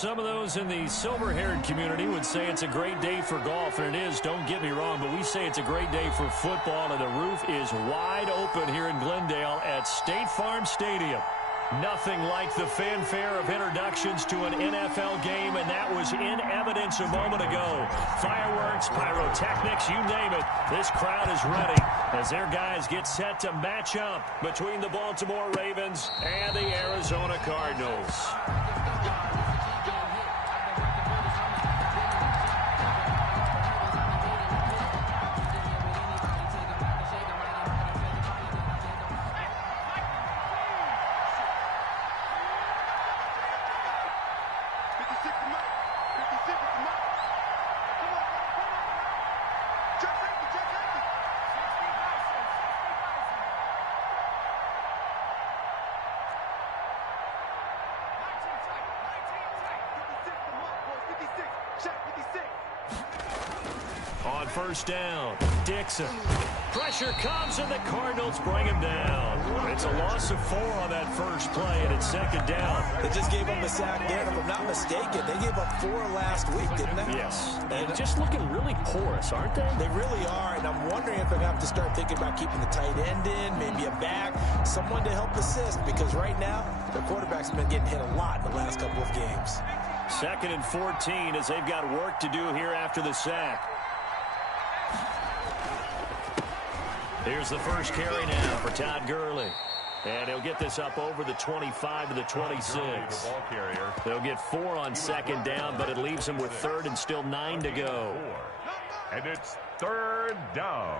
Some of those in the silver-haired community would say it's a great day for golf, and it is, don't get me wrong, but we say it's a great day for football, and the roof is wide open here in Glendale at State Farm Stadium. Nothing like the fanfare of introductions to an NFL game, and that was in evidence a moment ago. Fireworks, pyrotechnics, you name it. This crowd is ready as their guys get set to match up between the Baltimore Ravens and the Arizona Cardinals. On first down, Dixon. Pressure comes, and the Cardinals bring him down. It's a loss of 4 on that first play, and it's second down. They just gave up a sack there. If I'm not mistaken, they gave up 4 last week, didn't they? Yes. And just looking really porous, aren't they? They really are, and I'm wondering if they're going to have to start thinking about keeping the tight end in, maybe a back, someone to help assist, because right now, their quarterback's been getting hit a lot in the last couple of games. Second and 14 as they've got work to do here after the sack. Here's the first carry now for Todd Gurley. And he'll get this up over the 25 to the 26. They'll get 4 on second down, but it leaves them with third and still 9 to go. And it's third down.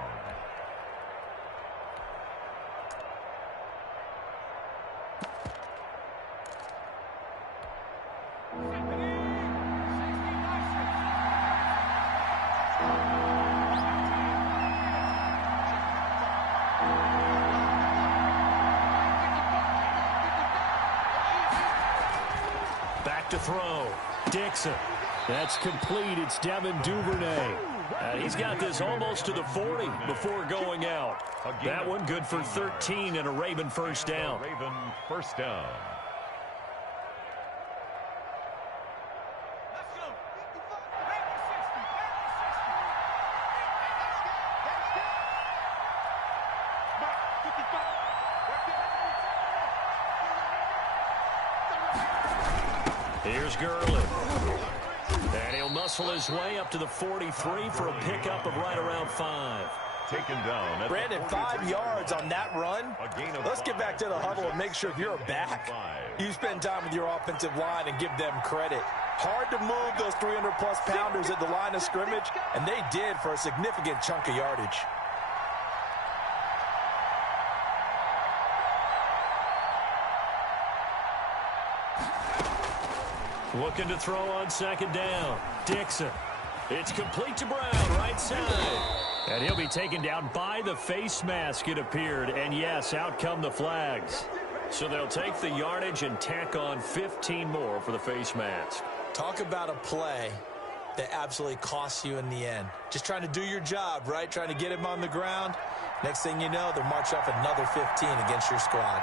To throw. Dixon. That's complete. It's Devin Duvernay. And he's got this almost to the 40 before going out. That one good for 13 and a Raven first down. Raven first down. Here's Gurley. And he'll muscle his way up to the 43 for a pickup of right around 5. Taken down. Brandon, 5 yards on that run. Let's get back to the huddle and make sure if you're a back, you spend time with your offensive line and give them credit. Hard to move those 300-plus pounders at the line of scrimmage, and they did for a significant chunk of yardage. Looking to throw on second down. Dixon. It's complete to Brown, right side. And he'll be taken down by the face mask, it appeared. And, yes, out come the flags. So they'll take the yardage and tack on 15 more for the face mask. Talk about a play that absolutely costs you in the end. Just trying to do your job, right? Trying to get him on the ground. Next thing you know, they're marching off another 15 against your squad.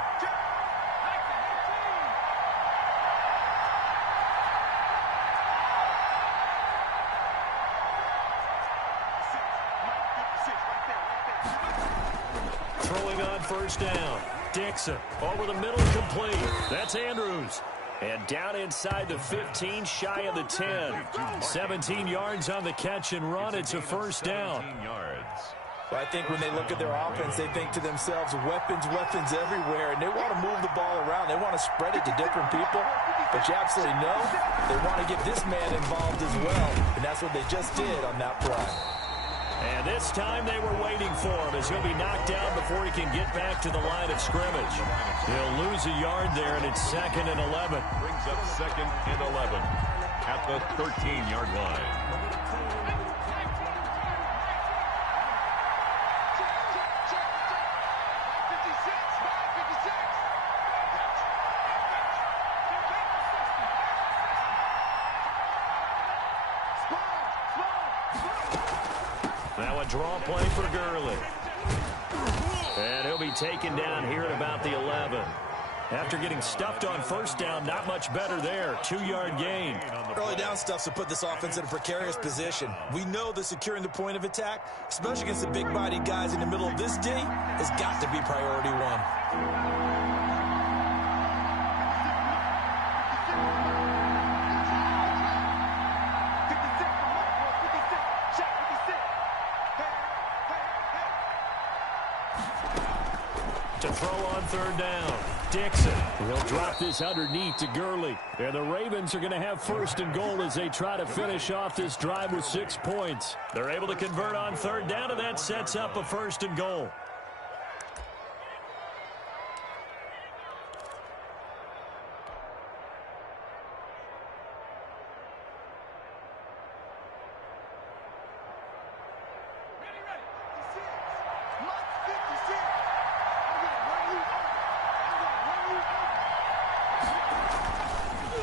First down. Dixon over the middle, complete. That's Andrews. And down inside the 15, shy of the 10. 17 yards on the catch and run. It's a first down. Well, I think when they look at their offense, they think to themselves, weapons everywhere, and they want to move the ball around. They want to spread it to different people. But you absolutely know they want to get this man involved as well, and that's what they just did on that play. And this time they were waiting for him as he'll be knocked down before he can get back to the line of scrimmage. He'll lose a yard there, and it's 2nd and 11. Brings up 2nd and 11 at the 13-yard line. Now a draw play for Gurley. And he'll be taken down here at about the 11. After getting stuffed on first down, not much better there. 2-yard gain. Early down stuff's to put this offense in a precarious position. We know that securing the point of attack, especially against the big-bodied guys in the middle of this day, has got to be priority one. To throw on third down. Dixon. He'll drop this underneath to Gurley. And the Ravens are going to have first and goal as they try to finish off this drive with 6 points. They're able to convert on third down, and that sets up a first and goal.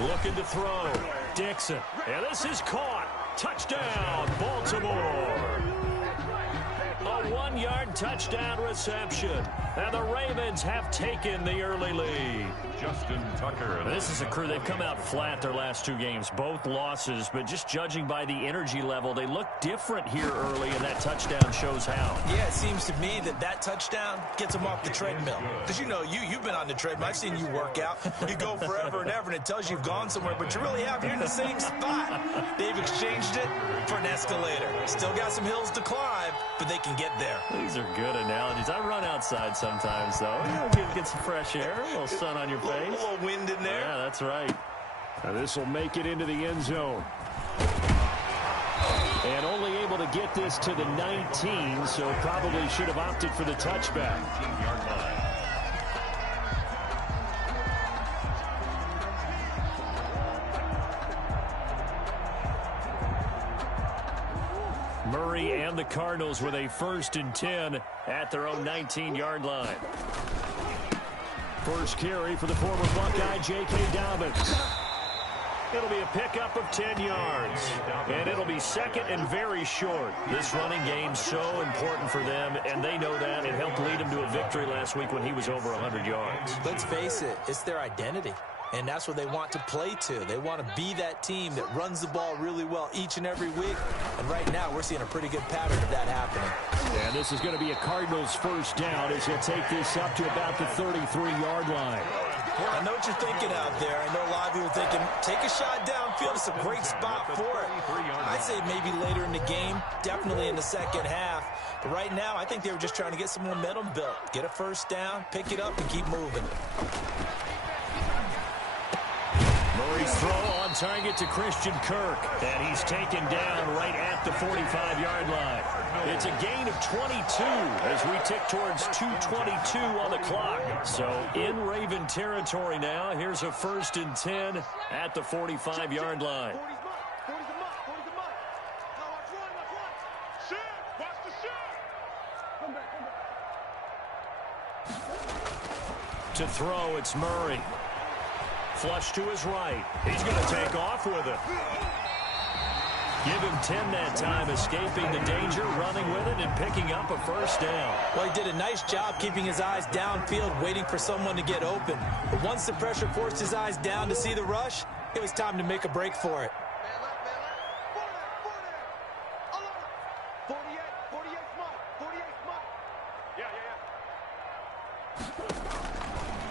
Looking to throw. Dixon. And this is caught. Touchdown, Baltimore. A 1-yard touchdown reception. And the Ravens have taken the early lead. Justin Tucker. This is a crew. They've come out flat their last 2 games. Both losses, but just judging by the energy level, they look different here early, and that touchdown shows how. Yeah, it seems to me that touchdown gets them off the treadmill. Because, you know, you've been on the treadmill. I've seen you work out. You go forever and ever, and it tells you you've gone somewhere, but you really have. You're in the same spot. They've exchanged it for an escalator. Still got some hills to climb, but they can get there. These are good analogies. I run outside sometimes, though. Get some fresh air, a little sun on your face. A little wind in there. Yeah, that's right. Now this will make it into the end zone. And only able to get this to the 19, so probably should have opted for the touchback. 19-yard line. Murray and the Cardinals with a 1st and 10 at their own 19-yard line. First carry for the former Buckeye, J.K. Dobbins. It'll be a pickup of 10 yards. And it'll be second and very short. This running game's so important for them, and they know that. It helped lead them to a victory last week when he was over 100 yards. Let's face it, it's their identity. And that's what they want to play to. They want to be that team that runs the ball really well each and every week. And right now, we're seeing a pretty good pattern of that happening. And this is going to be a Cardinals first down as he'll take this up to about the 33-yard line. I know what you're thinking out there. I know a lot of you are thinking, take a shot downfield. It's a great spot for it. I'd say maybe later in the game, definitely in the second half. But right now, I think they were just trying to get some momentum built. Get a first down, pick it up, and keep moving. Murray's throw on target to Christian Kirk, and he's taken down right at the 45-yard line. It's a gain of 22 as we tick towards 2:22 on the clock. So in Raven territory now, here's a 1st and 10 at the 45-yard line. To throw, it's Murray. Flush to his right. He's going to take off with it. Give him 10 that time, escaping the danger, running with it, and picking up a first down. Well, he did a nice job keeping his eyes downfield, waiting for someone to get open. But once the pressure forced his eyes down to see the rush, it was time to make a break for it.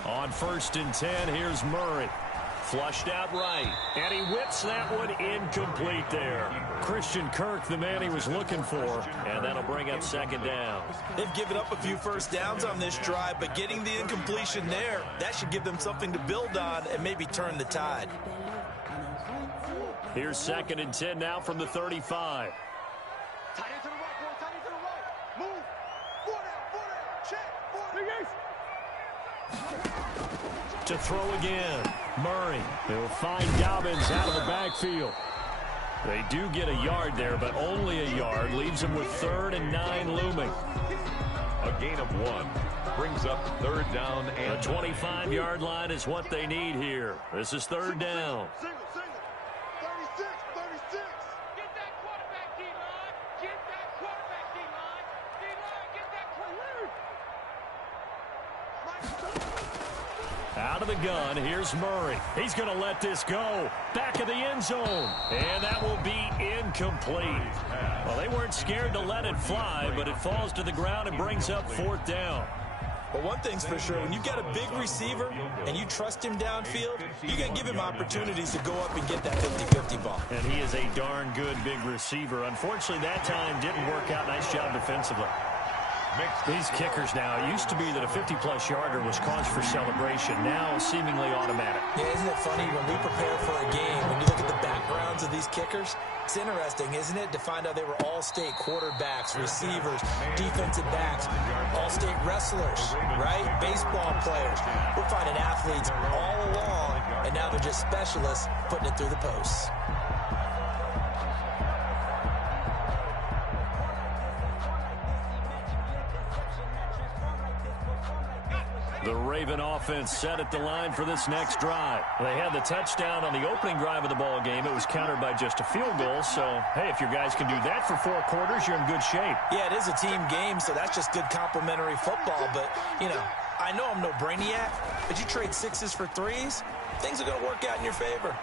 On 1st and 10, here's Murray. Flushed out right, and he whips that one incomplete there. Christian Kirk, the man he was looking for, and that'll bring up second down. They've given up a few first downs on this drive, but getting the incompletion there, that should give them something to build on and maybe turn the tide. Here's 2nd and 10 now from the 35. To throw again, Murray. They'll find Dobbins out of the backfield. They do get a yard there, but only a yard. Leaves them with 3rd and 9 looming. A gain of 1 brings up 3rd down, and the 25-yard line is what they need here. This is 3rd down. Out of the gun, here's Murray. He's going to let this go. Back of the end zone. And that will be incomplete. Well, they weren't scared to let it fly, but it falls to the ground and brings up 4th down. But one thing's for sure, when you've got a big receiver and you trust him downfield, you can give him opportunities to go up and get that 50-50 ball. And he is a darn good big receiver. Unfortunately, that time didn't work out. Nice job defensively. These kickers now, it used to be that a 50-plus yarder was cause for celebration. Now, seemingly automatic. Yeah, isn't it funny when we prepare for a game, when you look at the backgrounds of these kickers, it's interesting, isn't it, to find out they were all-state quarterbacks, receivers, defensive backs, all-state wrestlers, right? Baseball players. We're finding athletes all along, and now they're just specialists putting it through the posts. The Raven offense set at the line for this next drive. They had the touchdown on the opening drive of the ball game. It was countered by just a field goal. So, hey, if your guys can do that for 4 quarters, you're in good shape. Yeah, it is a team game, so that's just good complimentary football. But, you know, I know I'm no brainiac, but you trade 6s for 3s, things are going to work out in your favor.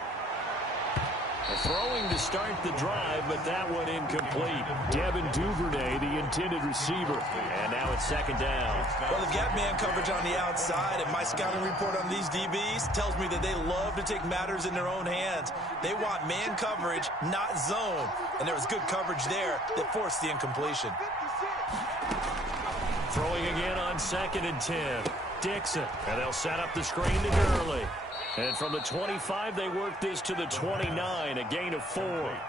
Throwing to start the drive, but that one incomplete. Devin Duvernay, the intended receiver. And now it's 2nd down. Well, they've got man coverage on the outside, and my scouting report on these DBs tells me that they love to take matters in their own hands. They want man coverage, not zone. And there was good coverage there that forced the incompletion. Throwing again on 2nd and 10. Dixon. And they'll set up the screen to Gurley. And from the 25, they work this to the 29, a gain of 4.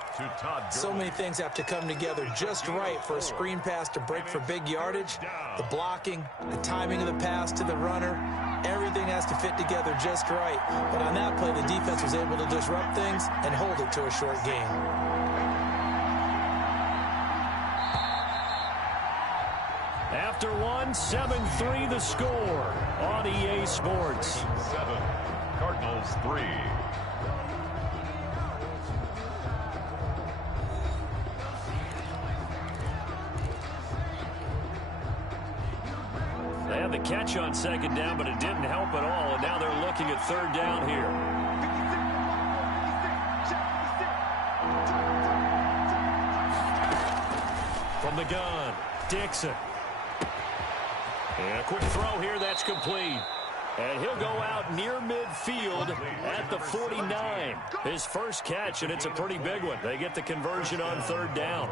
So many things have to come together just right for a screen pass to break for big yardage. The blocking, the timing of the pass to the runner, everything has to fit together just right. But on that play, the defense was able to disrupt things and hold it to a short gain. After 7-3 the score on EA Sports. 7, Cardinals 3. They had the catch on 2nd down, but it didn't help at all, and now they're looking at 3rd down here. From the gun, Dixon. And a quick throw here, that's complete. And he'll go out near midfield at the 49. His first catch, and it's a pretty big one. They get the conversion on 3rd down.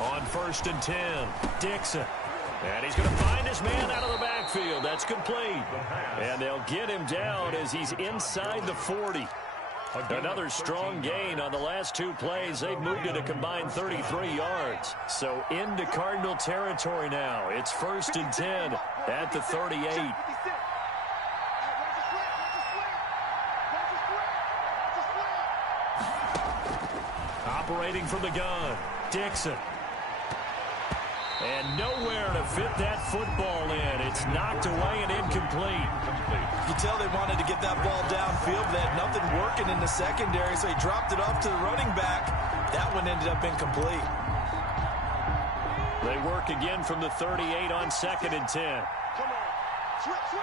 On 1st and 10, Dixon. And he's going to find his man out of the backfield. That's complete. And they'll get him down as he's inside the 40. Another strong gain on the last 2 plays. They've moved it a combined 33 yards. So into Cardinal territory now. It's 1st and 10 at the 38. Operating from the gun, Dixon. And nowhere to fit that football in. It's knocked away and incomplete. You can tell they wanted to get that ball downfield. They had nothing working in the secondary, so he dropped it off to the running back. That one ended up incomplete. They work again from the 38 on 2nd and 10. Come on. Switch.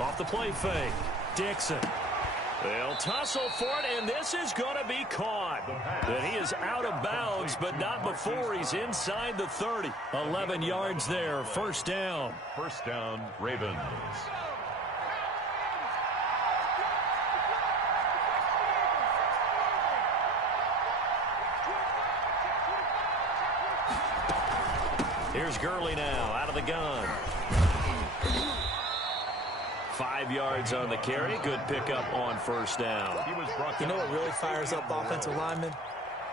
Off the play fake, Dixon. They'll tussle for it, and this is going to be caught. And he is out of bounds, but not before he's inside the 30. 11 yards there, 1st down. 1st down, Ravens. Here's Gurley now, out of the gun. 5 yards on the carry. Good pickup on 1st down. You know what really fires up offensive linemen?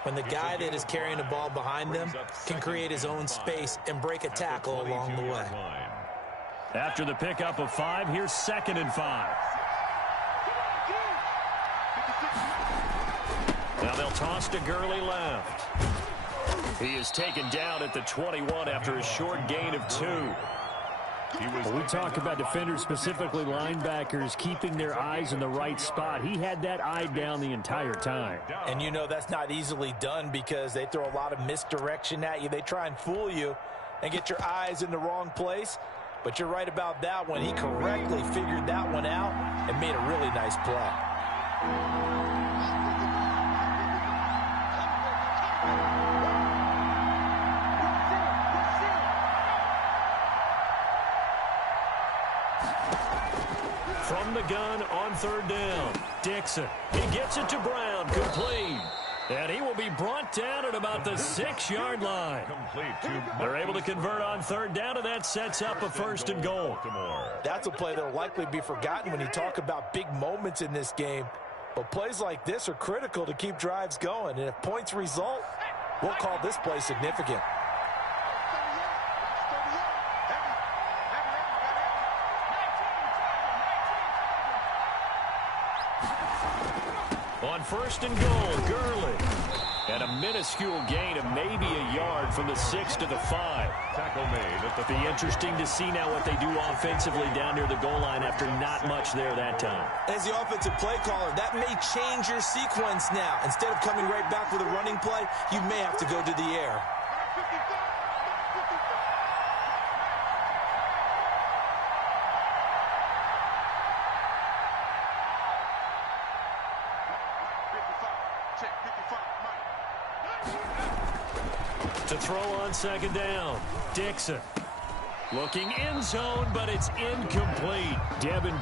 When the guy that is carrying the ball behind them can create his own space and break a tackle along the way. After the pickup of 5, here's 2nd and 5. Now they'll toss to Gurley left. He is taken down at the 21 after a short gain of 2. Well, we talk about defenders, specifically linebackers, keeping their eyes in the right spot. He had that eye down the entire time. And you know that's not easily done because they throw a lot of misdirection at you. They try and fool you and get your eyes in the wrong place. But you're right about that one. He correctly figured that one out and made a really nice play. From the gun on 3rd down, Dixon. He gets it to Brown, complete. And he will be brought down at about the 6-yard line. They're able to convert on 3rd down, and that sets up a 1st and goal. That's a play that will likely be forgotten when you talk about big moments in this game. But plays like this are critical to keep drives going. And if points result, we'll call this play significant. On 1st and goal, Gurley. And a minuscule gain of maybe a yard from the 6 to the 5. Tackle made at the Be interesting to see now what they do offensively down near the goal line after not much there that time. As the offensive play caller, that may change your sequence now. Instead of coming right back with a running play, you may have to go to the air. To throw on 2nd down, Dixon. Looking end zone, but it's incomplete. Devin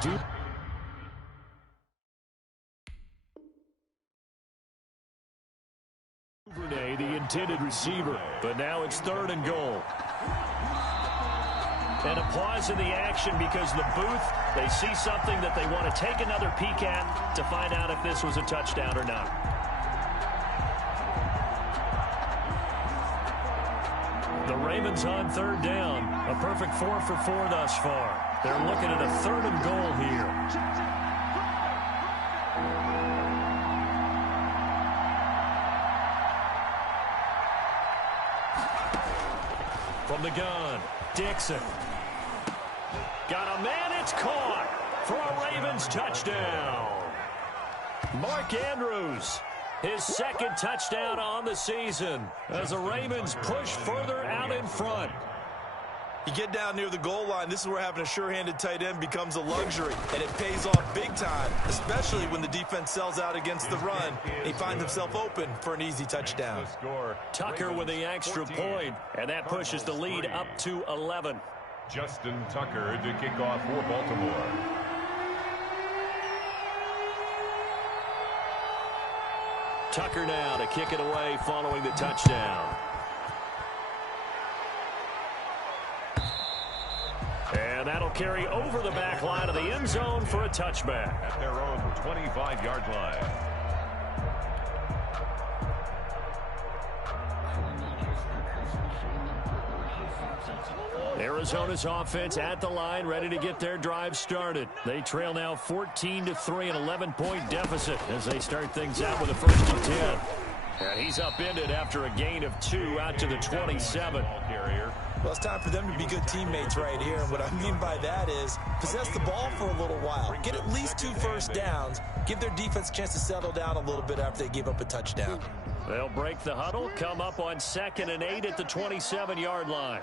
Duvernay, the intended receiver. But now it's 3rd and goal. And a pause in the action because the booth, they see something that they want to take another peek at to find out if this was a touchdown or not. The Ravens on 3rd down. A perfect 4 for 4 thus far. They're looking at a 3rd and goal here. From the gun, Dixon. Got a man, it's caught for a Ravens touchdown. Mark Andrews. His 2nd touchdown on the season as the Ravens push further out in front. You get down near the goal line, this is where having a sure-handed tight end becomes a luxury, and it pays off big time, especially when the defense sells out against the run. He finds himself open for an easy touchdown. Tucker with the extra point, and that pushes the lead up to 11. Justin Tucker to kick off for Baltimore. Tucker now to kick it away following the touchdown. And that'll carry over the back line of the end zone for a touchback. At their own 25-yard line. Arizona's offense at the line, ready to get their drive started. They trail now 14-3, an 11-point deficit as they start things out with a 1st and 10. And he's upended after a gain of 2 out to the 27. Well, it's time for them to be good teammates right here. And what I mean by that is possess the ball for a little while. Get at least 2 first downs. Give their defense a chance to settle down a little bit after they give up a touchdown. They'll break the huddle, come up on 2nd and 8 at the 27-yard line.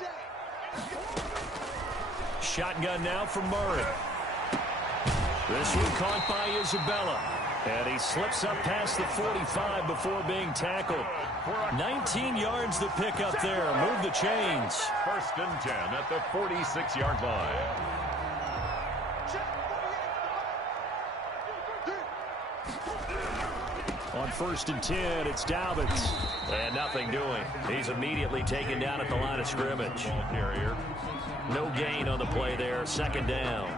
Shotgun now from Murray. This one caught by Isabella. And he slips up past the 45 before being tackled. 19 yards to pick up there. Move the chains. 1st and 10 at the 46-yard line. On 1st and 10, it's Dobbins. And nothing doing. He's immediately taken down at the line of scrimmage. No gain on the play there. 2nd down.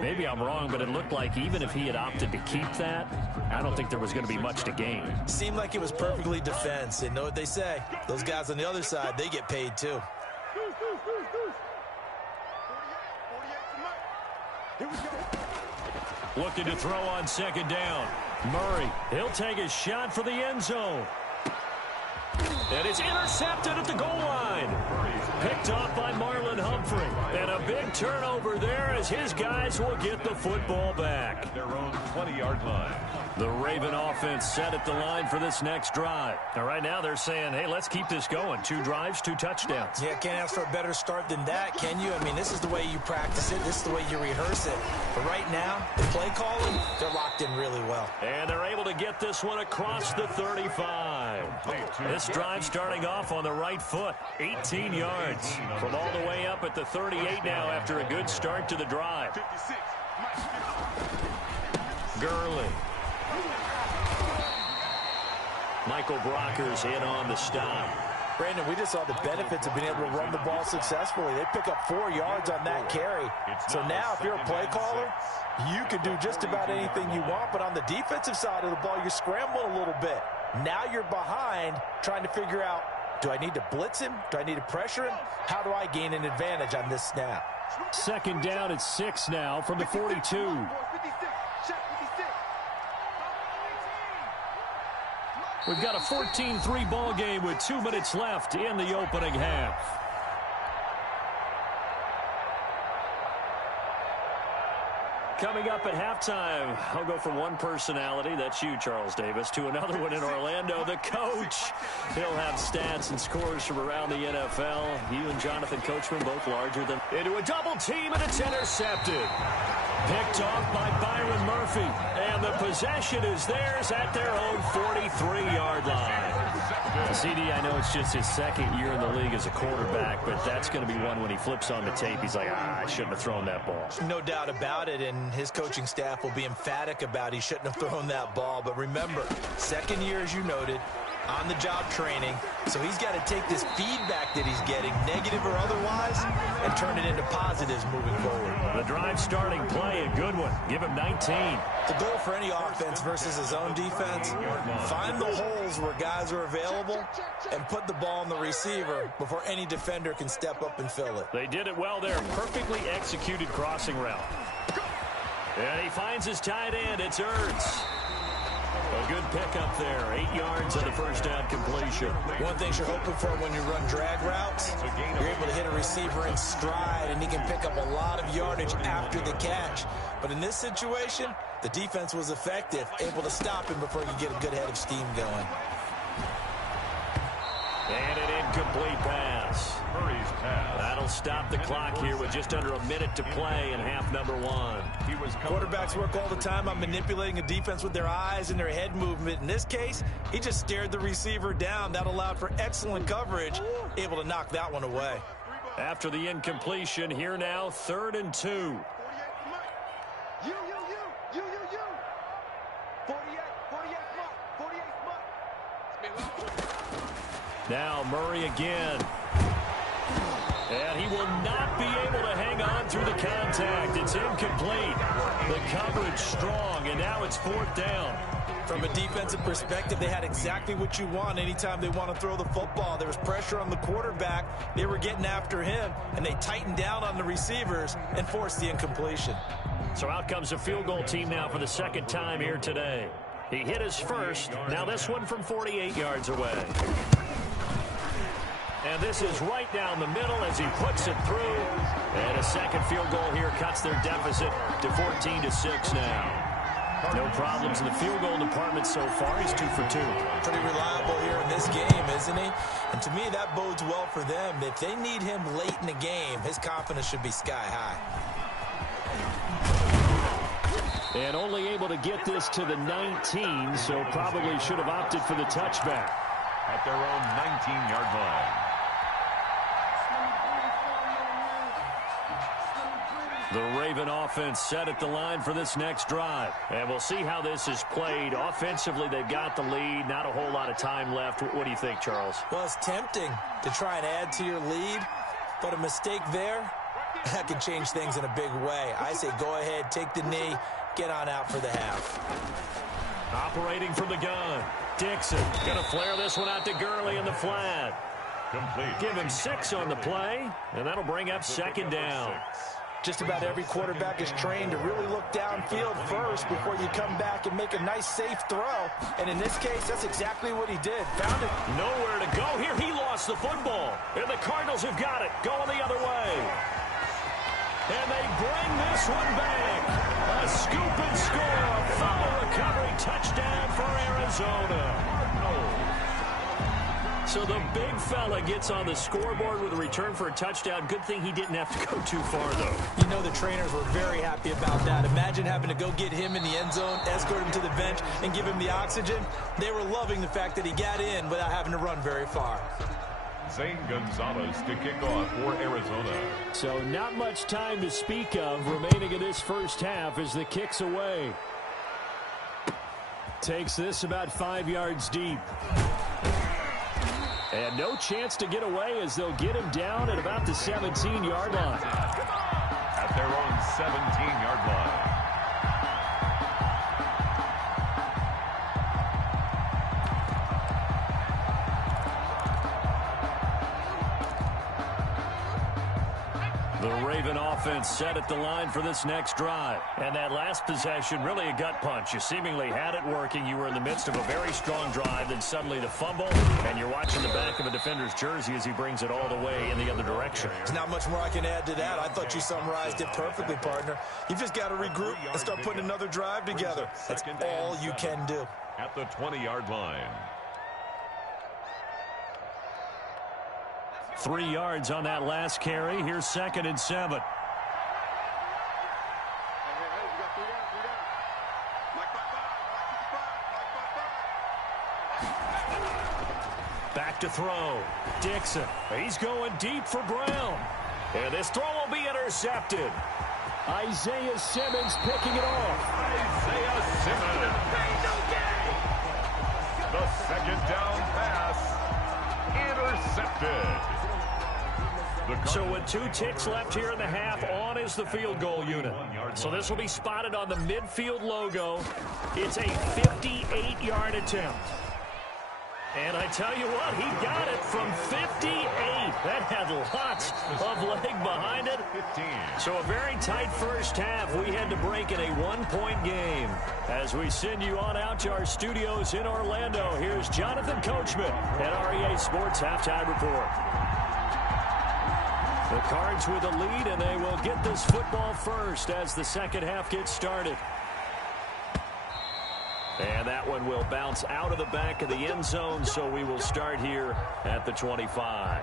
Maybe I'm wrong, but it looked like even if he had opted to keep that, I don't think there was going to be much to gain. Seemed like it was perfectly defense. And know what they say. Those guys on the other side, they get paid too. Looking to throw on second down. Murray, he'll take a shot for the end zone. And it's intercepted at the goal line. Picked off by Marlon Humphrey. And a big turnover there as his guys will get the football back. At their own 20-yard line. The Raven offense set at the line for this next drive. Now, right now they're saying, hey, let's keep this going. 2 drives, 2 touchdowns. Yeah, can't ask for a better start than that, can you? I mean, this is the way you practice it. This is the way you rehearse it. But right now, the play calling, they're locked in really well. And they're able to get this one across the 35. This drive starting off on the right foot. 18 yards from all the way up at the 38 now after a good start to the drive. Gurley. Michael Brockers in on the stop. Brandon, we just saw the benefits of being able to run the ball successfully. They pick up 4 yards on that carry. So now if you're a play caller, you can do just about anything you want. But on the defensive side of the ball, you scramble a little bit. Now you're behind trying to figure out, do I need to blitz him? Do I need to pressure him? How do I gain an advantage on this snap? Second down at 6 now from the 42. We've got a 14-3 ball game with 2 minutes left in the opening half. Coming up at halftime, I'll go from one personality, that's you, Charles Davis, to another one in Orlando, the coach. He'll have stats and scores from around the NFL. You and Jonathan Coachman both larger than... Into a double team, and it's intercepted. Picked off by Byron Murphy. And the possession is theirs at their own 43-yard line. CD, I know it's just his second year in the league as a quarterback, but that's going to be one when he flips on the tape. He's like, I shouldn't have thrown that ball. No doubt about it, and his coaching staff will be emphatic about he shouldn't have thrown that ball. But remember, second year, as you noted, on-the-job training. So he's got to take this feedback that he's getting, negative or otherwise, and turn it into positives moving forward. The drive starting play, a good one. Give him 19. The goal for any offense versus his own defense, find the holes where guys are available and put the ball on the receiver before any defender can step up and fill it. They did it well there. Perfectly executed crossing route. And he finds his tight end. It's Ertz. A good pickup there. 8 yards on the first down completion. One thing you're hoping for when you run drag routes, you're able to hit a receiver in stride, and he can pick up a lot of yardage after the catch. But in this situation, the defense was effective, able to stop him before he could get a good head of steam going. And an incomplete pass. Murray's pass. That'll stop the clock here with just under a minute to play in half number 1. Quarterbacks work all the time on manipulating a defense with their eyes and their head movement. In this case, he just stared the receiver down. That allowed for excellent coverage, able to knock that one away. After the incompletion, here now, 3rd and 2. Now Murray again. And he will not be able to hang on through the contact. It's incomplete. The coverage strong, and now it's 4th down. From a defensive perspective, they had exactly what you want anytime they want to throw the football. There was pressure on the quarterback. They were getting after him, and they tightened down on the receivers and forced the incompletion. So out comes a field goal team now for the second time here today. He hit his first. Now this one from 48 yards away. And this is right down the middle as he puts it through. And a second field goal here cuts their deficit to 14-6 now. No problems in the field goal department so far. He's 2 for 2. Pretty reliable here in this game, isn't he? And to me, that bodes well for them. If they need him late in the game, his confidence should be sky high. And only able to get this to the 19, so probably should have opted for the touchback. At their own 19-yard line. The Raven offense set at the line for this next drive. And we'll see how this is played. Offensively, they've got the lead. Not a whole lot of time left. What do you think, Charles? Well, it's tempting to try and add to your lead, but a mistake there, that could change things in a big way. I say go ahead, take the knee, get on out for the half. Operating from the gun. Dixon going to flare this one out to Gurley in the flat. Complete. Give him 6 on the play, and that'll bring up 2nd down. Just about every quarterback is trained to really look downfield first before you come back and make a nice, safe throw. And in this case, that's exactly what he did. Found it. Nowhere to go here. He lost the football. And the Cardinals have got it. Going the other way. And they bring this one back. A scoop and score. A fumble recovery touchdown for Arizona. So the big fella gets on the scoreboard with a return for a touchdown. Good thing he didn't have to go too far, though. You know the trainers were very happy about that. Imagine having to go get him in the end zone, escort him to the bench, and give him the oxygen. They were loving the fact that he got in without having to run very far. Zane Gonzalez to kick off for Arizona. So not much time to speak of remaining in this first half as the kick's away. Takes this about 5 yards deep. And no chance to get away as they'll get him down at about the 17-yard line. At their own 17-yard line. The Raven offense set at the line for this next drive. And that last possession, really a gut punch. You seemingly had it working. You were in the midst of a very strong drive. Then suddenly the fumble. And you're watching the back of a defender's jersey as he brings it all the way in the other direction. There's not much more I can add to that. I thought you summarized it perfectly, partner. You've just got to regroup and start putting another drive together. That's all you can do. At the 20-yard line. 3 yards on that last carry. Here's 2nd and 7. Back to throw. Dixon. He's going deep for Brown. And this throw will be intercepted. Isaiah Simmons picking it off. Isaiah Simmons. The second down pass. Intercepted. So with 2 ticks left here in the half, on is the field goal unit. So this will be spotted on the midfield logo. It's a 58-yard attempt. And I tell you what, he got it from 58. That had lots of leg behind it. So a very tight first half. We had to break in a 1-point game. As we send you on out to our studios in Orlando, here's Jonathan Coachman at REA Sports Halftime Report. The Cards with a lead, and they will get this football first as the second half gets started. And that one will bounce out of the back of the end zone, so we will start here at the 25.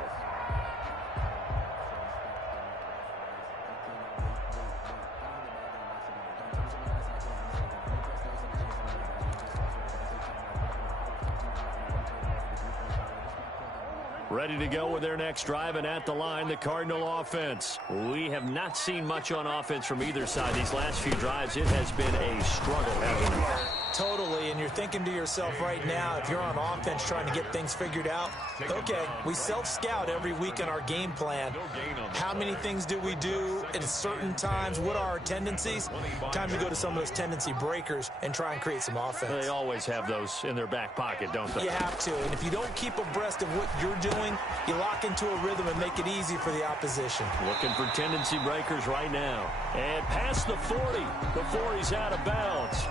Ready to go with their next drive, and at the line, the Cardinal offense. We have not seen much on offense from either side. These last few drives, it has been a struggle, hasn't it? Totally, and you're thinking to yourself right now, if you're on offense trying to get things figured out, okay, we self-scout every week in our game plan. How many things do we do at certain times? What are our tendencies? Time to go to some of those tendency breakers and try and create some offense. They always have those in their back pocket, don't they? You have to, and if you don't keep abreast of what you're doing, you lock into a rhythm and make it easy for the opposition. Looking for tendency breakers right now. And past the 40 before he's out of bounds.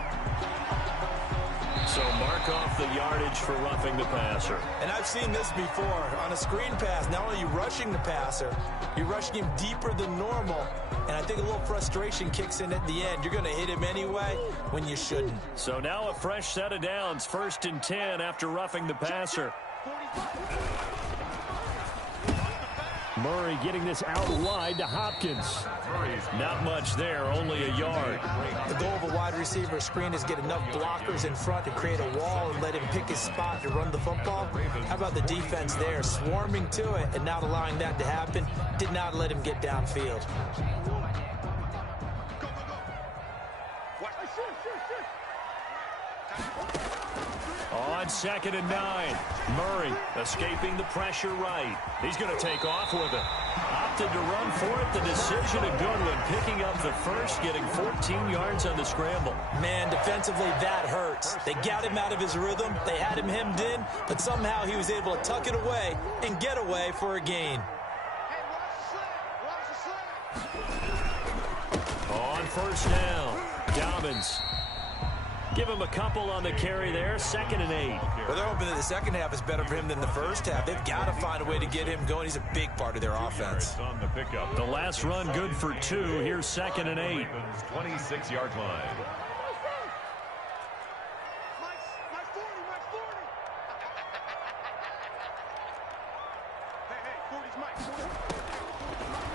So mark off the yardage for roughing the passer. And I've seen this before. On a screen pass, not only are you rushing the passer, you're rushing him deeper than normal. And I think a little frustration kicks in at the end. You're going to hit him anyway when you shouldn't. So now a fresh set of downs. 1st and 10 after roughing the passer. Murray getting this out wide to Hopkins. Not much there, only a yard. The goal of a wide receiver screen is get enough blockers in front to create a wall and let him pick his spot to run the football. How about the defense there, swarming to it and not allowing that to happen? Did not let him get downfield. On 2nd and 9, Murray escaping the pressure right. He's going to take off with it. Opted to run for it. The decision a good one. Picking up the first, getting 14 yards on the scramble. Man, defensively, that hurts. They got him out of his rhythm. They had him hemmed in, but somehow he was able to tuck it away and get away for a gain. first down. Dobbins. Give him a couple on the carry there. 2nd and 8. Well, they're hoping that the second half is better for him than the first half. They've got to find a way to get him going. He's a big part of their offense. On the pickup. The last run good for 2. Here's 2nd and 8. 26-yard line.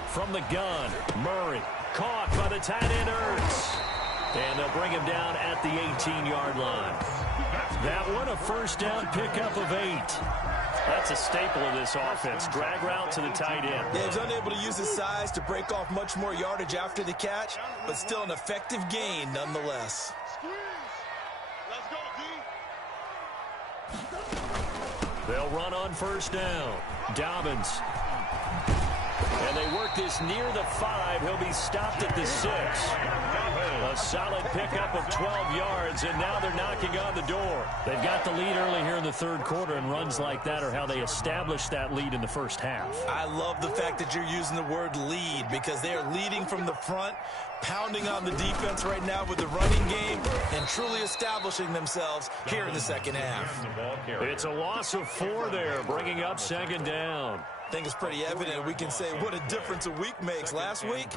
From the gun, Murray. Caught by the tight end, Ertz. And they'll bring him down at the 18-yard line. That one, a first down pickup of 8. That's a staple of this offense. Drag route to the tight end. Yeah, he's unable to use his size to break off much more yardage after the catch, but still an effective gain nonetheless. They'll run on first down. Dobbins. And they work this near the 5. He'll be stopped at the 6. A solid pickup of 12 yards, and now they're knocking on the door. They've got the lead early here in the third quarter, and runs like that are how they establish that lead in the first half. I love the fact that you're using the word lead, because they are leading from the front, pounding on the defense right now with the running game, and truly establishing themselves here in the second half. It's a loss of 4 there, bringing up 2nd down. I think it's pretty evident. We can say what a difference a week makes. Last week,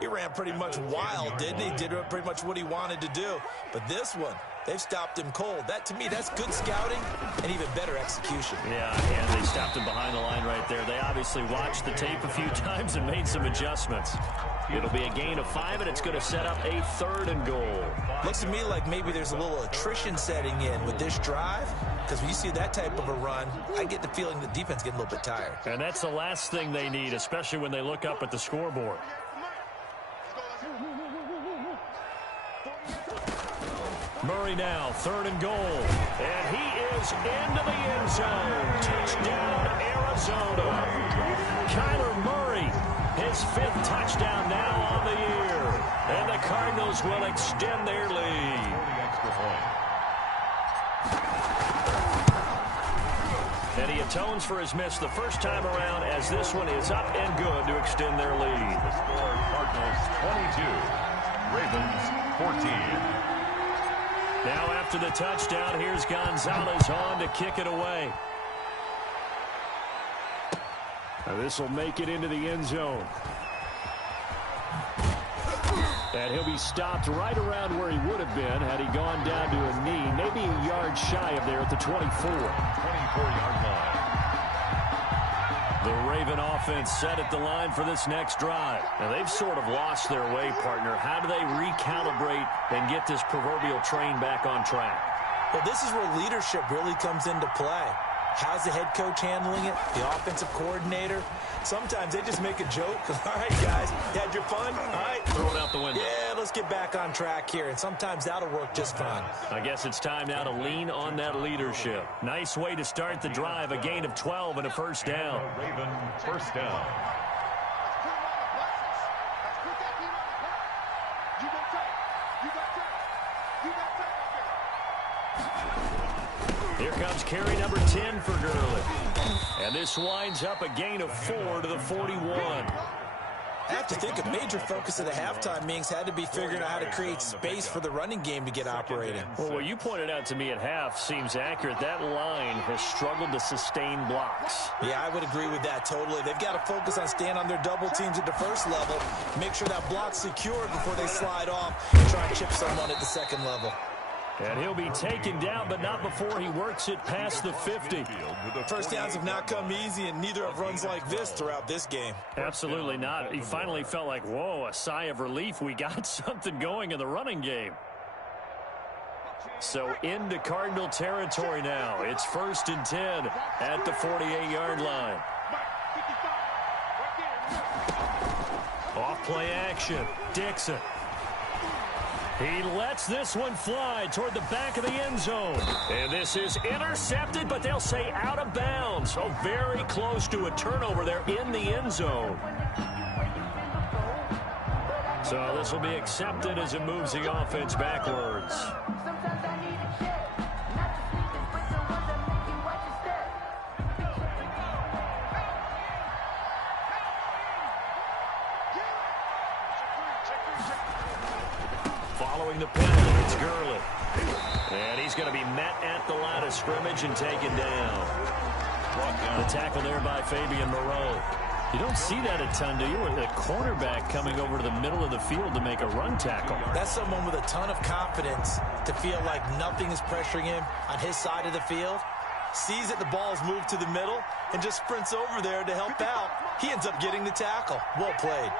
he ran pretty much wild, didn't he? Did pretty much what he wanted to do. But this one, they've stopped him cold. That, to me, that's good scouting and even better execution. Yeah, and they stopped him behind the line right there. They obviously watched the tape a few times and made some adjustments. It'll be a gain of 5, and it's going to set up a 3rd and goal. Looks to me like maybe there's a little attrition setting in with this drive, because when you see that type of a run, I get the feeling the defense getting a little bit tired. And that's the last thing they need, especially when they look up at the scoreboard. Murray now, 3rd and goal. And he is into the end zone. Touchdown, Arizona. Kyler Murray, his 5th touchdown now on the year. And the Cardinals will extend their lead. And he atones for his miss the first time around, as this one is up and good to extend their lead. The score, Cardinals 22, Ravens 14. Now after the touchdown, here's Gonzalez on to kick it away. Now this will make it into the end zone. And he'll be stopped right around where he would have been had he gone down to a knee, maybe a yard shy of there at the 24. 24-yard line. The Raven offense set at the line for this next drive. Now they've sort of lost their way, partner. How do they recalibrate and get this proverbial train back on track? Well, this is where leadership really comes into play. How's the head coach handling it? The offensive coordinator? Sometimes they just make a joke. All right, guys, you had your fun? All right. Throw it out the window. Yeah, let's get back on track here. And sometimes that'll work just fine. I guess it's time now to lean on that leadership. Nice way to start the drive. A gain of 12 and a first down. Raven first down. Here comes carry number 10 for Gurley. And this winds up a gain of 4 to the 41. I have to think a major focus of the halftime meetings had to be figuring out how to create space for the running game to get operating. Well, what you pointed out to me at half seems accurate. That line has struggled to sustain blocks. Yeah, I would agree with that totally. They've got to focus on staying on their double teams at the first level, make sure that block's secured before they slide off and try and chip someone at the second level. And he'll be taken down, but not before he works it past the 50. First downs have not come easy, and neither have runs like this throughout this game. Absolutely not. He finally felt like, whoa, a sigh of relief. We got something going in the running game. So into Cardinal territory now. It's 1st and 10 at the 48-yard line. Off play action. Dixon. He lets this one fly toward the back of the end zone. And this is intercepted, but they'll say out of bounds. So very close to a turnover there in the end zone. So this will be accepted as it moves the offense backwards. drawing the penalty. It's Gurley. And he's going to be met at the line of scrimmage and taken down. The tackle there by Fabian Moreau. You don't see that a ton, do you? With a cornerback coming over to the middle of the field to make a run tackle. That's someone with a ton of confidence to feel like nothing is pressuring him on his side of the field. Sees that the ball is moved to the middle and just sprints over there to help out. He ends up getting the tackle. Well played.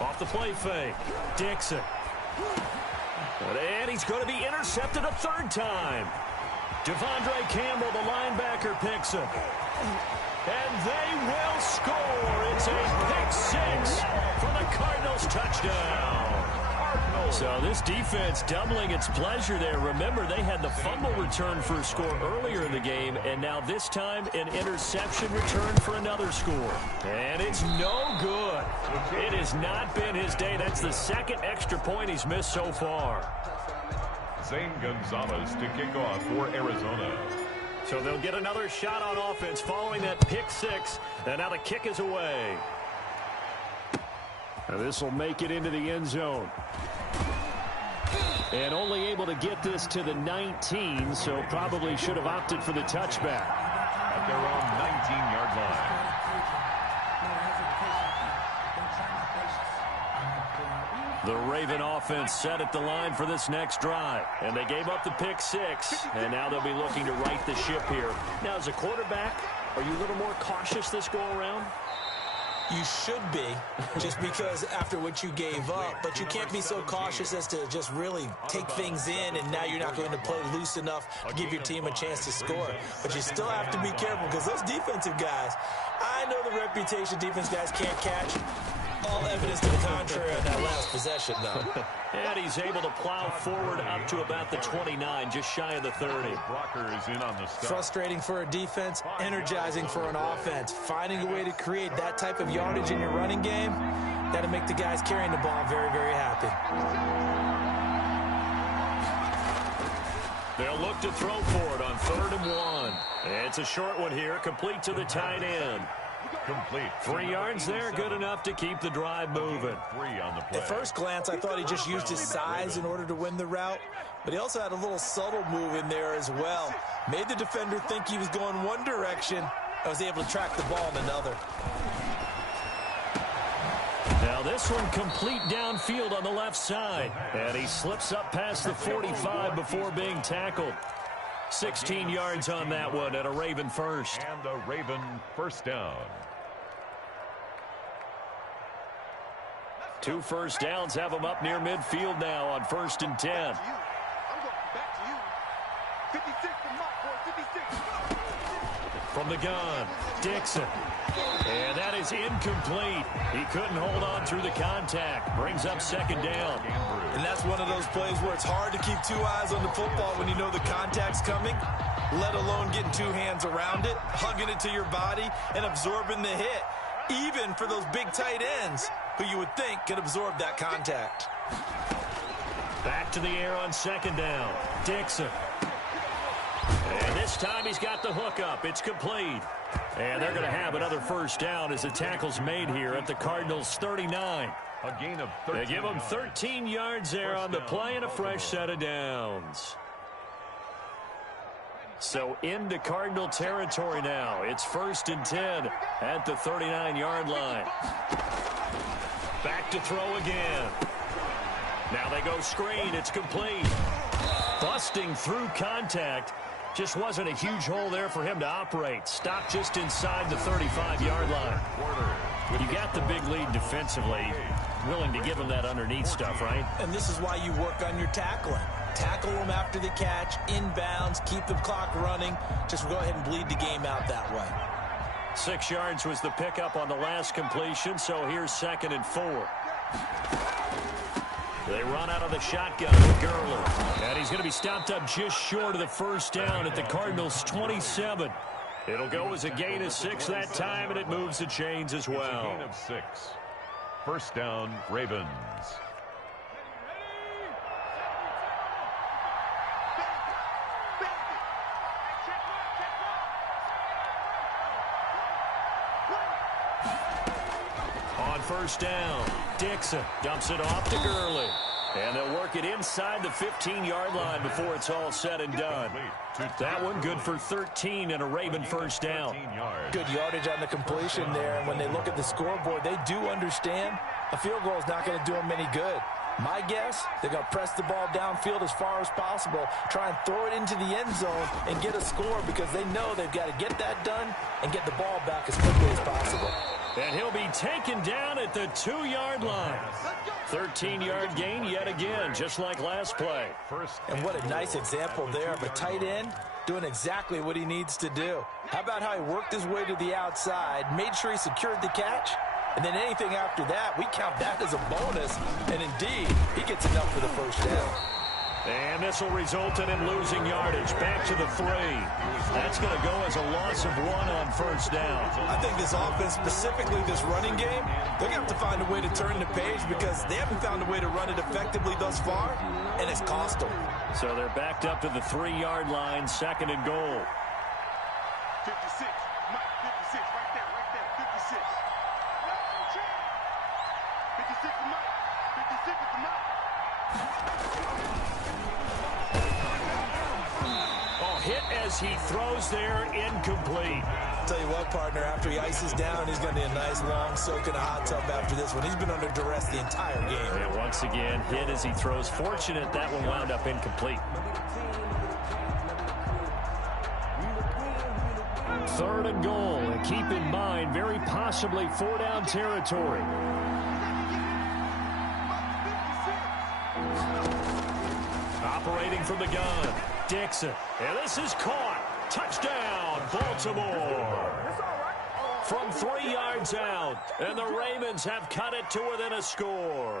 Off the play fake. Dixon. And he's going to be intercepted a third time. Devondre Campbell, the linebacker, picks him. And they will score. It's a pick six for the Cardinals touchdown. So this defense doubling its pleasure there. Remember, they had the fumble return for a score earlier in the game, and now this time an interception return for another score. And it's no good. It has not been his day. That's the second extra point he's missed so far. Zane Gonzalez to kick off for Arizona. So they'll get another shot on offense following that pick six, and now the kick is away. Now this will make it into the end zone. And only able to get this to the 19, so probably should have opted for the touchback. At their own 19-yard line. The Raven offense set at the line for this next drive. And they gave up the pick six, and now they'll be looking to right the ship here. Now, as a quarterback, are you a little more cautious this go-around? You should be, just because after what you gave up, but you can't be so cautious as to just really take things in, and now you're not going to play loose enough to give your team a chance to score. But you still have to be careful, because those defensive guys, I know the reputation defense guys can't catch. All evidence to the contrary on that last possession, though. And he's able to plow forward up to about the 29, just shy of the 30. Blocker is in on the stop. Frustrating for a defense, energizing for an offense. Finding a way to create that type of yardage in your running game, that'll make the guys carrying the ball very, very happy. They'll look to throw for it on 3rd and 1. It's a short one here, complete to the tight end. Complete. 3 yards there, good enough to keep the drive moving. 3 on the play. At first glance, I thought he just used his size in order to win the route, but he also had a little subtle move in there as well. Made the defender think he was going one direction and was able to track the ball in another. Now this one complete downfield on the left side. And he slips up past the 45 before being tackled. 16 yards on that one at a Raven first. And a Raven first down. 2 first downs have them up near midfield now on 1st and 10. I'm going back to you. 56 from my boy, 56. From the gun, Dixon. And that is incomplete. He couldn't hold on through the contact. Brings up 2nd down. And that's one of those plays where it's hard to keep 2 eyes on the football when you know the contact's coming, let alone getting 2 hands around it, hugging it to your body, and absorbing the hit. Even for those big tight ends, who you would think could absorb that contact. Back to the air on 2nd down. Dixon. And this time he's got the hook up. It's complete. And they're going to have another first down as the tackle's made here at the Cardinals' 39. A gain of 13. They give him 13 yards there on the play and a fresh set of downs. So into Cardinal territory now. It's 1st and 10 at the 39-yard line. Back to throw again. Now they go screen. It's complete. Busting through contact. Just wasn't a huge hole there for him to operate. Stopped just inside the 35-yard line. You got the big lead defensively. Willing to give him that underneath stuff, right? And this is why you work on your tackling. Tackle them after the catch, inbounds, keep the clock running. Just go ahead and bleed the game out that way. 6 yards was the pickup on the last completion, so here's 2nd and 4. They run out of the shotgun with Gurley. And he's going to be stopped up just short of the first down at the Cardinals' 27. It'll go as a gain of 6 that time, and it moves the chains as well. It's a gain of 6. First down, Ravens. On first down, Dixon dumps it off to Gurley. And they'll work it inside the 15-yard line before it's all said and done. That one good for 13 and a Raven first down. Good yardage on the completion there. And when they look at the scoreboard, they do understand a field goal is not going to do them any good. My guess, they're going to press the ball downfield as far as possible, try and throw it into the end zone and get a score because they know they've got to get that done and get the ball back as quickly as possible. And he'll be taken down at the 2-yard line. 13-yard gain yet again, just like last play. And what a nice example there of a tight end doing exactly what he needs to do. How about how he worked his way to the outside, made sure he secured the catch, and then anything after that, we count that as a bonus. And indeed, he gets enough for the first down. And this will result in him losing yardage. Back to the 3. That's going to go as a loss of 1 on first down. I think this offense, specifically this running game, they're going to have to find a way to turn the page because they haven't found a way to run it effectively thus far, and it's cost them. So they're backed up to the 3-yard line, second and goal. 56, Mike, 56, right there, 56. 56 for Mike, 56 for Mike. Hit as he throws there, incomplete. Tell you what, partner, after he ices down, he's going to need a nice long soak in a hot tub after this one. He's been under duress the entire game. And once again, hit as he throws. Fortunate that one wound up incomplete. 3rd and goal. And keep in mind, very possibly 4-down territory. Operating from the gun. Dixon, and this is caught. Touchdown, Baltimore. From 3 yards out, and the Ravens have cut it to within a score.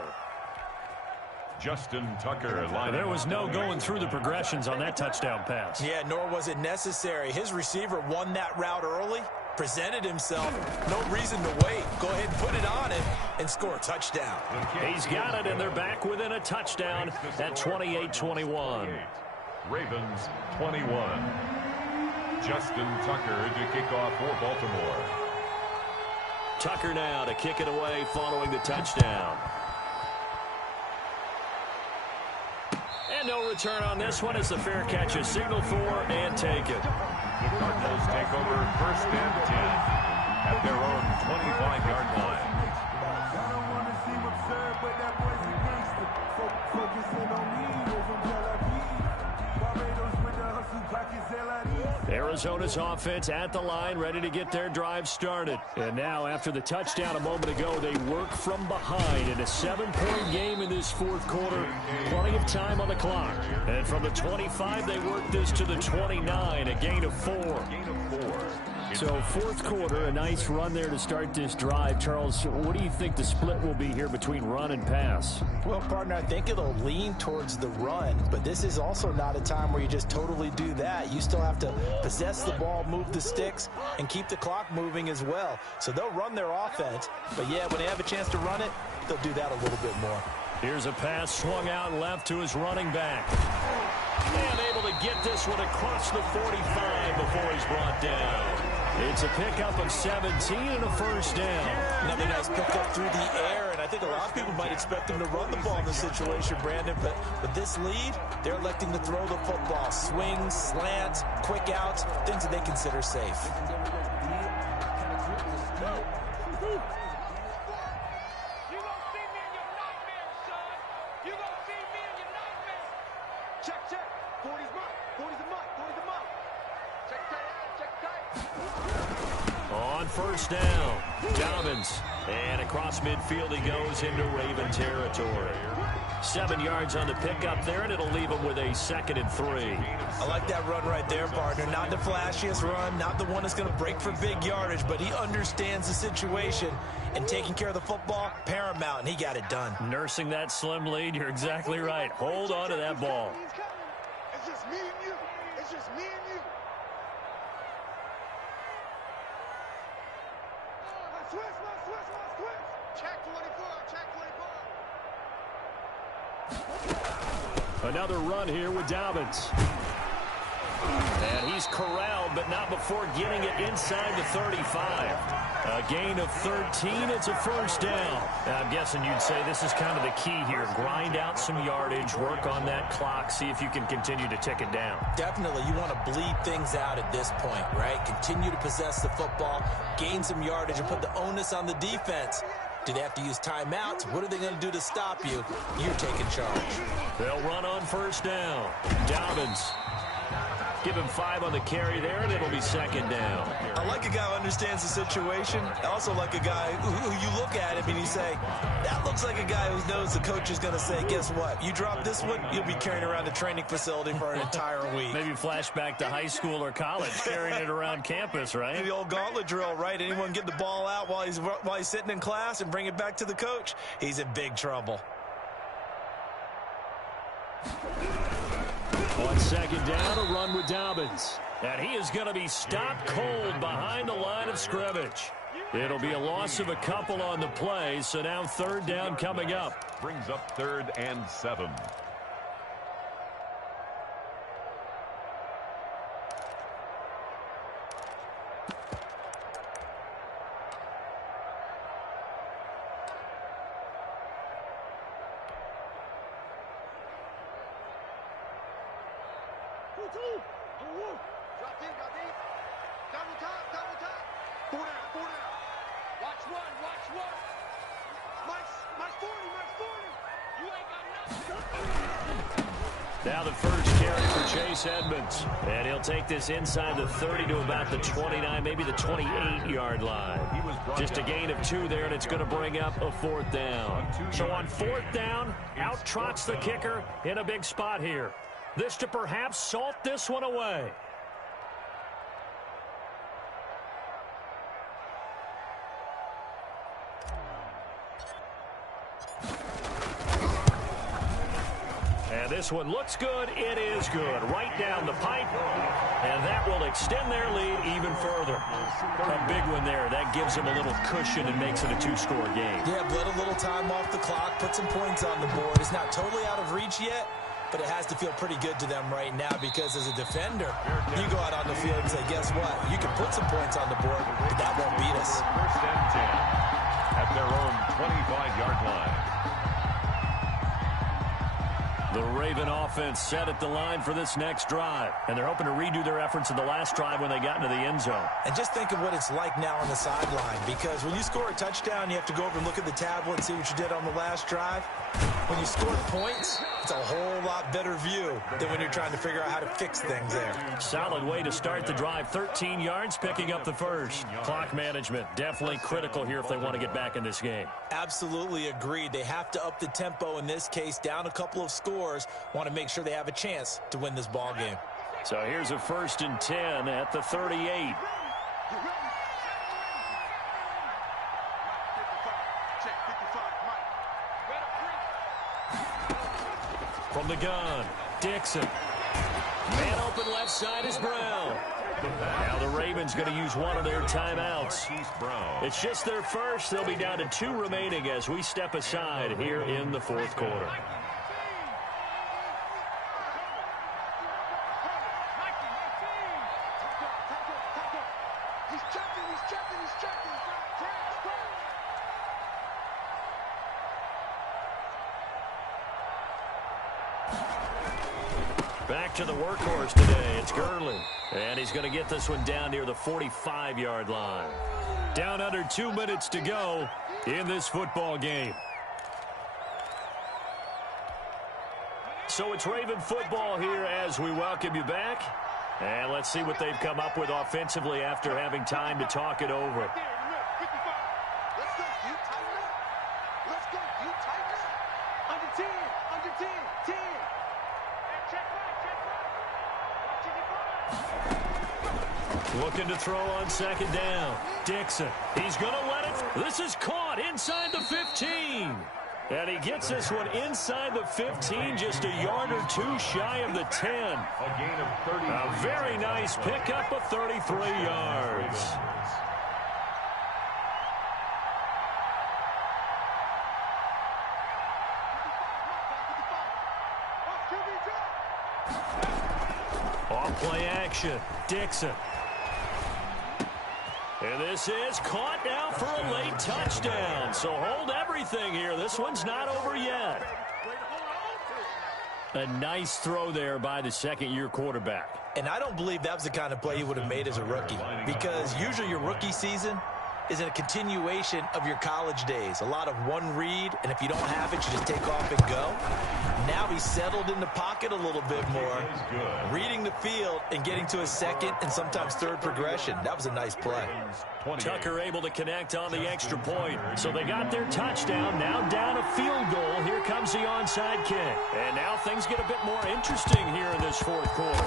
Justin Tucker. There was no going through the progressions on that touchdown pass. Yeah, nor was it necessary. His receiver won that route early, presented himself. No reason to wait. Go ahead and put it on him and score a touchdown. He's got it, and they're back within a touchdown at 28-21. Ravens 21. Justin Tucker to kick off for Baltimore. Tucker now to kick it away following the touchdown. And no return on this one as the fair catch is signaled for and taken. The Cardinals take over 1st and 10 at their own 25-yard line. Arizona's offense at the line, ready to get their drive started. And now, after the touchdown a moment ago, they work from behind in a 7-point game in this 4th quarter. Plenty of time on the clock. And from the 25, they work this to the 29, a gain of 4. So 4th quarter, a nice run there to start this drive. Charles, what do you think the split will be here between run and pass? Well, partner, I think it'll lean towards the run, but this is also not a time where you just totally do that. You still have to possess the ball, move the sticks, and keep the clock moving as well. So they'll run their offense, but yeah, when they have a chance to run it, they'll do that a little bit more. Here's a pass swung out left to his running back. And able to get this one across the 45 before he's brought down. It's a pickup of 17 and a first down. Another nice pickup through the air, and I think a lot of people might expect him to run the ball in this situation, Brandon, but with this lead, they're electing to throw the football. Swings, slants, quick outs, things that they consider safe. First down, Dobbins, and across midfield he goes into Raven territory. 7 yards on the pickup there, and it'll leave him with a 2nd and 3. I like that run right there, partner. Not the flashiest run, not the one that's going to break for big yardage, but he understands the situation, and taking care of the football, paramount, and he got it done. Nursing that slim lead, you're exactly right. Hold on to that ball. It's just me and you. It's just me and you. Switch. Check 24, check 24. Another run here with Dobbins. And he's corralled, but not before getting it inside the 35. A gain of 13. It's a first down. Now, I'm guessing you'd say this is kind of the key here. Grind out some yardage, work on that clock, see if you can continue to tick it down. Definitely. You want to bleed things out at this point, right? Continue to possess the football, gain some yardage, and put the onus on the defense. Do they have to use timeouts? What are they going to do to stop you? You're taking charge. They'll run on first down. Dobbins. Give him 5 on the carry there, and it'll be second down. I like a guy who understands the situation. I also like a guy who you look at him and you say, that looks like a guy who knows the coach is going to say, guess what? You drop this one, you'll be carrying around the training facility for an entire week. Maybe flashback to high school or college, carrying it around campus, right? The old gauntlet drill, right? Anyone get the ball out while he's sitting in class and bring it back to the coach? He's in big trouble. On second down, a run with Dobbins. And he is going to be stopped cold behind the line of scrimmage. It'll be a loss of a couple on the play, so now third down coming up. Brings up 3rd and 7. Drop deep, drop deep. Double top. 4 down, 4 down. Watch one. Mike's 40. You ain't got nothing. Now the first carry for Chase Edmonds. And he'll take this inside the 30 to about the 29, maybe the 28-yard line. Just a gain of 2 there, and it's going to bring up a 4th down. So on 4th down, out trots the kicker in a big spot here. This to perhaps salt this one away. And this one looks good. It is good. Right down the pipe. And that will extend their lead even further. A big one there. That gives them a little cushion and makes it a 2-score game. Yeah, bled a little time off the clock, put some points on the board. It's not totally out of reach yet, but it has to feel pretty good to them right now because as a defender, you go out on the field and say, guess what? You can put some points on the board, but that won't beat us. 1st and 10 at their own 25-yard line. The Raven offense set at the line for this next drive. And they're hoping to redo their efforts in the last drive when they got into the end zone. And just think of what it's like now on the sideline, because when you score a touchdown, you have to go over and look at the tablet and see what you did on the last drive. When you score points, it's a whole lot better view than when you're trying to figure out how to fix things there. Solid way to start the drive. 13 yards, picking up the first. Clock management, definitely critical here if they want to get back in this game. Absolutely agreed. They have to up the tempo in this case, down a couple of scores. Want to make sure they have a chance to win this ball game. So here's a 1st and 10 at the 38. From the gun, Dixon. Man open left side is Brown. Now the Ravens going to use one of their timeouts. It's just their first. They'll be down to 2 remaining as we step aside here in the 4th quarter. He's checking. Back to the workhorse today. It's Gurley. And he's going to get this one down near the 45-yard line. Down under 2 minutes to go in this football game. So it's Raven football here as we welcome you back. And let's see what they've come up with offensively after having time to talk it over. Let's go, you tighten up. Let's go, you tighten up. Under 10, under 10, 10. Looking to throw on second down. Dixon. He's going to let it. This is caught inside the 15. And he gets this one inside the 15, just a yard or 2 shy of the 10. A gain of 30. A very nice pickup of 33 yards. Off play action. Dixon. And this is caught now for a late touchdown. So hold everything here. This one's not over yet. A nice throw there by the second-year quarterback. And I don't believe that was the kind of play he would have made as a rookie, because usually your rookie season is a continuation of your college days. A lot of one read, and if you don't have it, you just take off and go. Now he's settled in the pocket a little bit more, reading the field and getting to a second and sometimes third progression. That was a nice play. Tucker able to connect on the extra point. So they got their touchdown. Now down a field goal. Here comes the onside kick. And now things get a bit more interesting here in this fourth quarter.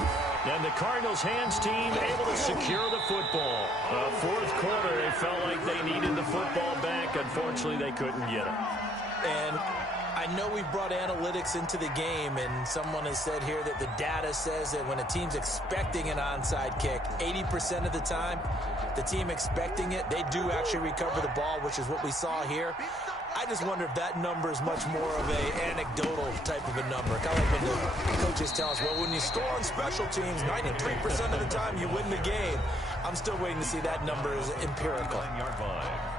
And the Cardinals hands team able to secure the football. Fourth quarter, they felt like they needed the football back. Unfortunately, they couldn't get it. And I know we brought analytics into the game, and someone has said here that the data says that when a team's expecting an onside kick, 80% of the time, the team expecting it, they do actually recover the ball, which is what we saw here. I just wonder if that number is much more of a anecdotal type of a number. Kind of like when the coaches tell us, well, when you score on special teams, 93% of the time you win the game. I'm still waiting to see that number is empirical.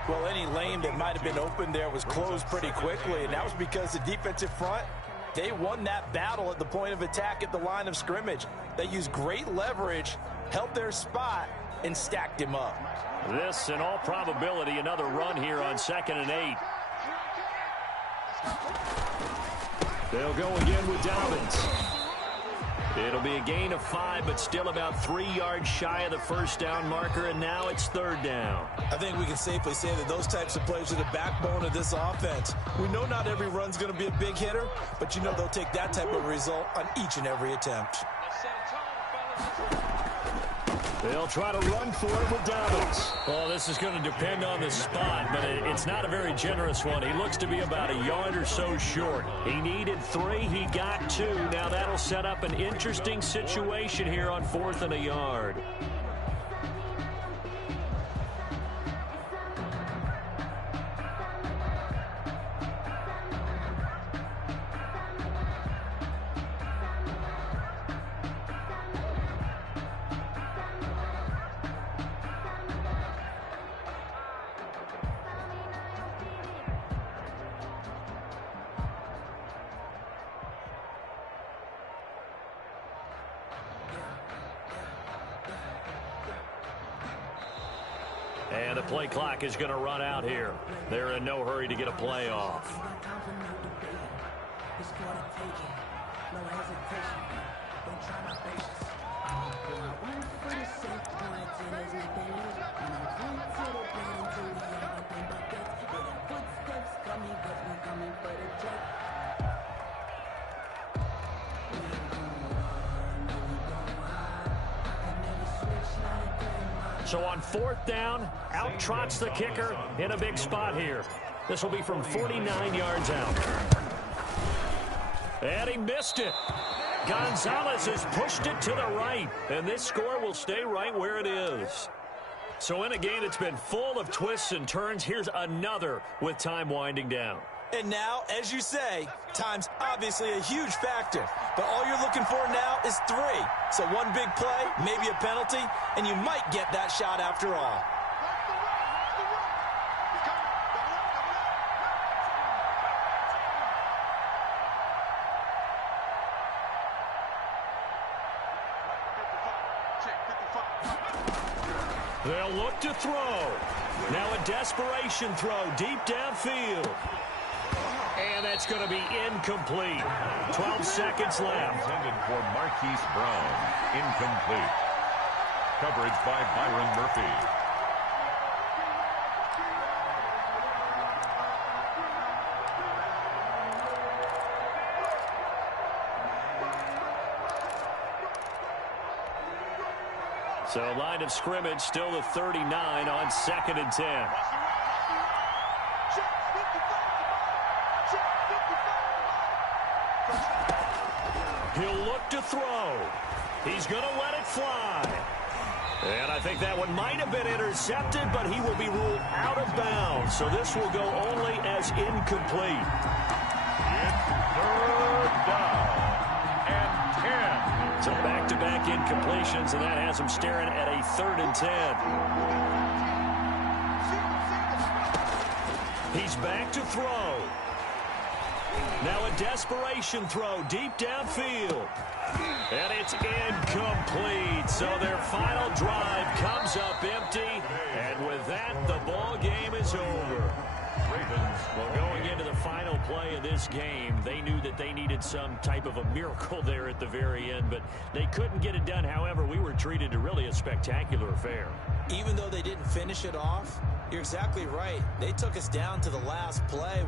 Well, any lane that might have been open there was closed pretty quickly, and that was because the defensive front, they won that battle at the point of attack at the line of scrimmage. They used great leverage, held their spot, and stacked him up. This, in all probability, another run here on 2nd and 8. They'll go again with Dobbins. It'll be a gain of 5, but still about 3 yards shy of the first down marker, and now it's 3rd down. I think we can safely say that those types of plays are the backbone of this offense. We know not every run's going to be a big hitter, but you know they'll take that type of result on each and every attempt. They'll try to run for it with Dobbins. Oh, this is going to depend on the spot, but it's not a very generous one. He looks to be about a yard or so short. He needed 3. He got 2. Now that'll set up an interesting situation here on 4th and a yard. And the play clock is going to run out here. They're in no hurry to get a play off. So on 4th down, out trots the kicker in a big spot here. This will be from 49 yards out. And he missed it. Gonzalez has pushed it to the right, and this score will stay right where it is. So in a game that's been full of twists and turns, here's another with time winding down. And now, as you say, time's obviously a huge factor. But all you're looking for now is 3. So one big play, maybe a penalty, and you might get that shot after all. They'll look to throw. Now a desperation throw deep downfield. And that's going to be incomplete. 12 seconds left. Intended for Marquise Brown. Incomplete. Coverage by Byron Murphy. So line of scrimmage still the 39 on 2nd and 10. He'll look to throw. He's going to let it fly. And I think that one might have been intercepted, but he will be ruled out of bounds. So this will go only as incomplete. It's 3rd down and 10. So back-to-back incompletions, and that has them staring at a 3rd and 10. He's back to throw. Now a desperation throw deep downfield. And it's incomplete. So their final drive comes up empty. And with that, the ball game is over. Well, going into the final play of this game, they knew that they needed some type of a miracle there at the very end, but they couldn't get it done. However, we were treated to really a spectacular affair. Even though they didn't finish it off, you're exactly right. They took us down to the last play.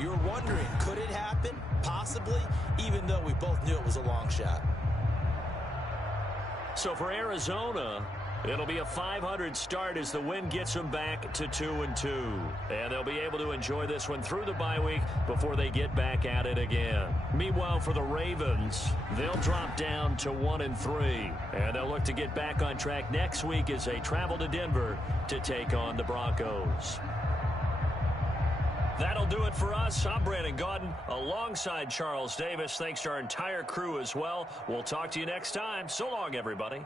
You're wondering, could it happen? Possibly, even though we both knew it was a long shot. So for Arizona, it'll be a .500 start as the win gets them back to 2-2. And they'll be able to enjoy this one through the bye week before they get back at it again. Meanwhile, for the Ravens, they'll drop down to 1-3. And they'll look to get back on track next week as they travel to Denver to take on the Broncos. That'll do it for us. I'm Brandon Gaudin alongside Charles Davis. Thanks to our entire crew as well. We'll talk to you next time. So long, everybody.